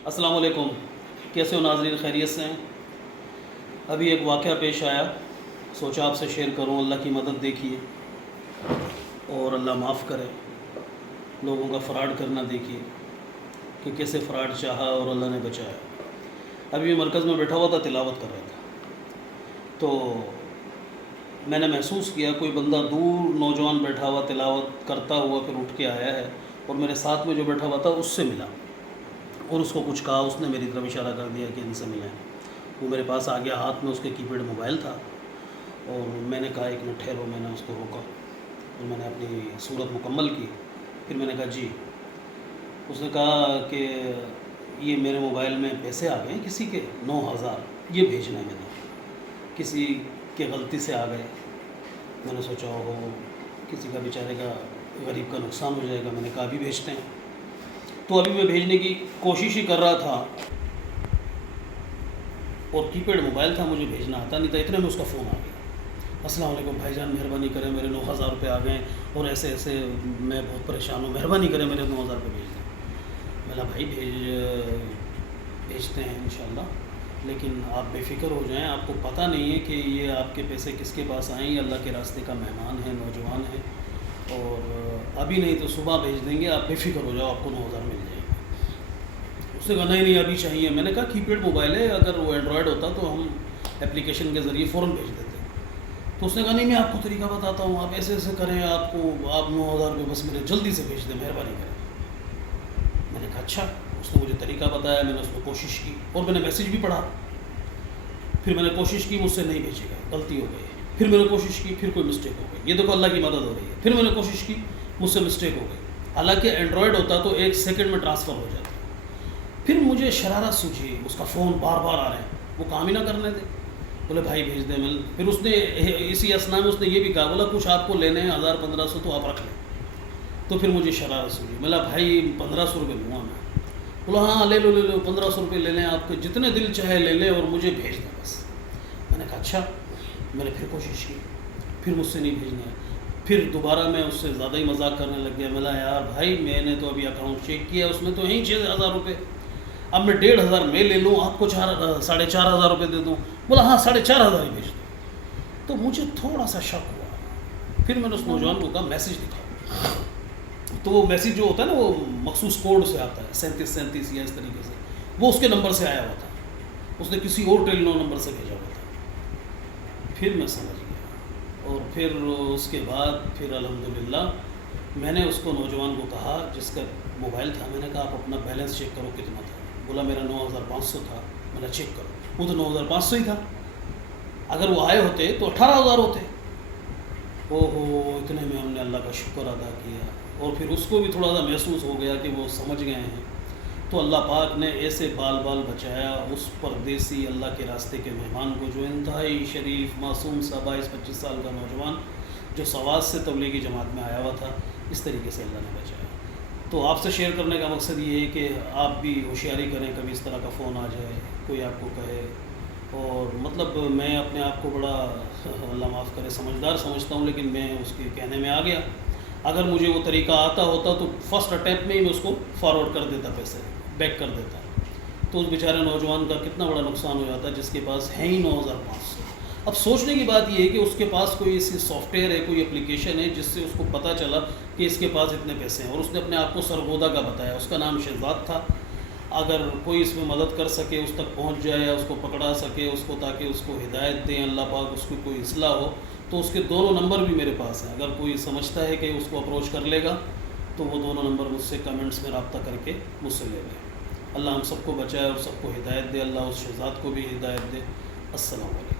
السلام علیکم، کیسے ہو ناظرین؟ خیریت سے ہیں؟ ابھی ایک واقعہ پیش آیا، سوچا آپ سے شیئر کروں۔ اللہ کی مدد دیکھیے اور اللہ معاف کرے، لوگوں کا فراڈ کرنا دیکھیے کہ کیسے فراڈ چاہا اور اللہ نے بچایا۔ ابھی میں مرکز میں بیٹھا ہوا تھا، تلاوت کر رہا تھا، تو میں نے محسوس کیا کوئی بندہ دور نوجوان بیٹھا ہوا تلاوت کرتا ہوا پھر اٹھ کے آیا ہے اور میرے ساتھ میں جو بیٹھا ہوا تھا اس سے ملا اور اس کو کچھ کہا۔ اس نے میری طرف اشارہ کر دیا کہ ان سے ملیں۔ وہ میرے پاس آ گیا، ہاتھ میں اس کے کی پیڈ موبائل تھا اور میں نے کہا ایک منٹ ٹھہرو۔ میں نے اس کو روکا اور میں نے اپنی صورت مکمل کی، پھر میں نے کہا جی۔ اس نے کہا کہ یہ میرے موبائل میں پیسے آ گئے ہیں کسی کے 9,000، یہ بھیجنا ہے، میں نے کسی کے غلطی سے آ گئے۔ میں نے سوچا ہو کسی کا بیچارے کا غریب کا نقصان ہو جائے گا، میں نے کہا ابھی بھیجتے ہیں۔ تو ابھی میں بھیجنے کی کوشش ہی کر رہا تھا اور کی پیڈ موبائل تھا، مجھے بھیجنا آتا نہیں تھا، اتنے میں اس کا فون آ گیا۔ السلام علیکم بھائی جان، مہربانی کریں، میرے 9,000 روپے آ گئے اور ایسے ایسے میں بہت پریشان ہوں، مہربانی کریں میرے 9,000 روپے بھیج دیں۔ میں نے بھائی بھیجتے ہیں انشاءاللہ، لیکن آپ بے فکر ہو جائیں، آپ کو پتہ نہیں ہے کہ یہ آپ کے پیسے کس کے پاس آئیں، یہ اللہ کے راستے کا مہمان ہے، نوجوان ہے، اور ابھی نہیں تو صبح بھیج دیں گے، آپ بے فکر ہو جاؤ، آپ کو 9,000 مل جائے گا۔ اس نے کہا نہیں ابھی چاہیے۔ میں نے کہا کی پیڈ موبائل ہے، اگر وہ اینڈرائڈ ہوتا تو ہم اپلیکیشن کے ذریعے فوراً بھیج دیتے۔ تو اس نے کہا نہیں میں آپ کو طریقہ بتاتا ہوں، آپ ایسے ایسے کریں، آپ 9,000 روپے بس میرے جلدی سے بھیج دیں، مہربانی کریں۔ میں نے کہا اچھا۔ اس نے مجھے طریقہ بتایا، میں نے اس کو کوشش کی اور میں نے میسیج بھی پڑھا۔ پھر میں نے کوشش کی، مجھ سے نہیں بھیجے گا، غلطی ہو گئی۔ پھر میں نے کوشش کی، پھر کوئی مسٹیک ہو گئی۔ یہ دیکھو اللہ کی مدد ہو رہی ہے۔ پھر میں نے کوشش کی، مجھ سے مسٹیک ہو گئی، حالانکہ اینڈرائڈ ہوتا تو 1 سیکنڈ میں ٹرانسفر ہو جاتا۔ پھر مجھے شرارت سوچی، اس کا فون بار بار آ رہے ہیں، وہ کام ہی نہ کرنے دے۔ بولے بھائی بھیج دیں۔ پھر اس نے اسی اسنا میں اس نے یہ بھی کہا، بولا کچھ آپ کو لینے ہیں 1,000-1,500 تو آپ رکھ لیں۔ تو پھر مجھے شرارت سوچی، بولا بھائی 1,500 روپے لوں گا میں۔ بولا ہاں لے لو 1,500 روپے لے لیں، آپ کے جتنے دل چاہے لے لیں اور مجھے بھیج دیں بس۔ میں نے کہا اچھا۔ میں نے پھر کوشش کی، پھر مجھ سے نہیں بھیجنا ہے۔ پھر دوبارہ میں اس سے زیادہ ہی مذاق کرنے لگ گیا۔ بولا یار بھائی میں نے تو ابھی اکاؤنٹ چیک کیا، اس میں تو ہیں 6,000 روپے، اب میں 1,500 میں لے لوں، آپ کو 4,500 روپے دے دوں۔ بولا ہاں 4,500 ہی بھیج دو۔ تو مجھے تھوڑا سا شک ہوا۔ پھر میں نے اس نوجوان کو کہا میسیج دکھاؤ۔ تو وہ میسیج جو ہوتا ہے نا وہ مخصوص کوڈ سے آتا ہے، 3737 یا اس طریقے سے، وہ اس کے نمبر سے آیا ہوا تھا، اس نے کسی اور ٹیلی نمبر سے بھیجا ہوا تھا۔ پھر میں سمجھ گیا اور پھر اس کے بعد پھر الحمدللہ میں نے اس کو نوجوان کو کہا جس کا موبائل تھا، میں نے کہا آپ اپنا بیلنس چیک کرو کتنا تھا۔ بولا میرا 9,500 تھا۔ میں نے چیک کرو، وہ تو 9,500 ہی تھا، اگر وہ آئے ہوتے تو 18,000 ہوتے۔ اتنے میں ہم نے اللہ کا شکر ادا کیا اور پھر اس کو بھی تھوڑا سا محسوس ہو گیا کہ وہ سمجھ گئے ہیں۔ تو اللہ پاک نے ایسے بال بچایا اس پردیسی اللہ کے راستے کے مہمان کو، جو انتہائی شریف معصوم سا 22-25 سال کا نوجوان جو سوات سے تبلیغی جماعت میں آیا ہوا تھا، اس طریقے سے اللہ نے بچایا۔ تو آپ سے شیئر کرنے کا مقصد یہ ہے کہ آپ بھی ہوشیاری کریں، کبھی اس طرح کا فون آ جائے، کوئی آپ کو کہے، اور مطلب میں اپنے آپ کو بڑا اللہ معاف کرے سمجھدار سمجھتا ہوں، لیکن میں اس کے کہنے میں آ گیا۔ اگر مجھے وہ طریقہ آتا ہوتا تو فرسٹ اٹیمپٹ میں ہی میں اس کو فارورڈ کر دیتا، پیسے بیک کر دیتا، تو اس بیچارے نوجوان کا کتنا بڑا نقصان ہو جاتا جس کے پاس ہے ہی 9,500۔ اب سوچنے کی بات یہ ہے کہ اس کے پاس کوئی ایسی سافٹ ویئر ہے، کوئی اپلیکیشن ہے جس سے اس کو پتہ چلا کہ اس کے پاس اتنے پیسے ہیں، اور اس نے اپنے آپ کو سرگودا کا بتایا، اس کا نام شہزاد تھا۔ اگر کوئی اس میں مدد کر سکے، اس تک پہنچ جائے یا اس کو پکڑا سکے اس کو، تاکہ اس کو ہدایت دیں اللہ پاک، اس کی کوئی اصلاح ہو، تو اس کے دونوں نمبر بھی میرے پاس ہیں۔ اگر کوئی سمجھتا ہے کہ اس کو اپروچ کر لے گا تو وہ دونوں نمبر مجھ سے کمنٹس میں رابطہ کر کے مجھ سے لے لیں۔ اللہ ہم سب کو بچائے اور سب کو ہدایت دے، اللہ اس شہزاد کو بھی ہدایت دے۔ السلام علیکم۔